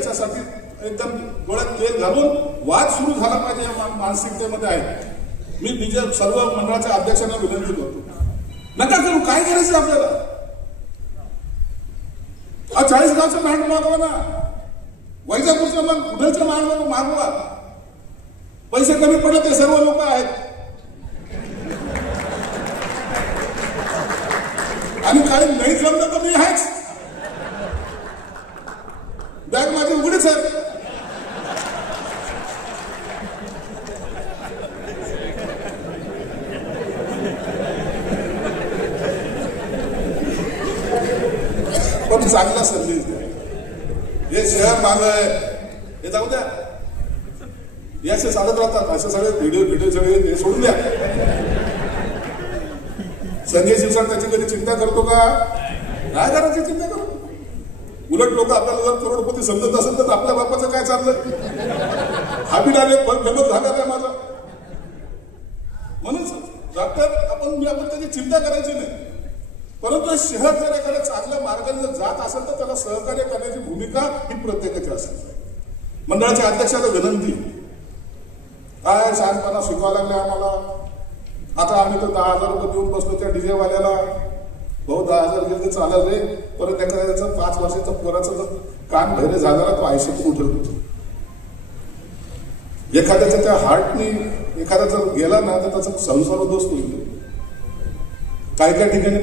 याच्यासाठी एकदम डोळ्यात तेल घालून वाद सुरू झाला पाहिजे या मानसिकतेमध्ये आहे. मी निजे सर्व मंडळाच्या अध्यक्षांना विनंती करतो, नका करू. काय करायचं आपल्याला? 40 गावचं मांड मागवा ना, वैजापूरचं मग कुठलचं मांड मागवा. पैसे कमी पडले ते सर्व लोक आहेत आणि काही नाही जमलं तर मी आहेच. बॅग माझी उघडीच आहे. पण चांगला संदेश द्या. हे शहर माग आहे हे जाऊ द्या, हे असे चालत राहतात. असं सगळे व्हिडिओ सगळे हे सोडून द्या. संजय शिरसाट त्याची कधी चिंता करतो का? काय करायची चिंता करतो? उलट लोक आपल्याला जर करोडपती समजत असेल तर आपल्या बापाचं काय चाललं? हाबी डायरेक्ट फेमस झाला काय माझा? म्हणून डॉक्टर आपण त्याची चिंता करायची नाही. परंतु शहर जर एखाद्या चांगल्या मार्गाने जर जात असेल तर त्याला सहकार्य करण्याची भूमिका ही प्रत्येकाची असेल. मंडळाच्या अध्यक्षाला विनंती, काय शहाणपणा शिकवायला लागले आम्हाला. आता आम्ही तर 10,000 रुपये देऊन बसलो त्या डीजे वाल्याला. भाऊ 10,000 गेले चालत रे. परत एखाद्याचं 5 वर्षाचं पोराचं जर कान भैरे झाला तो आयसीयू उठवतो. एखाद्याच्या त्या हार्टनी एखादा जर गेला ना तर त्याचा संसार उद्ध्वस्त होईल. काही ठिकाणी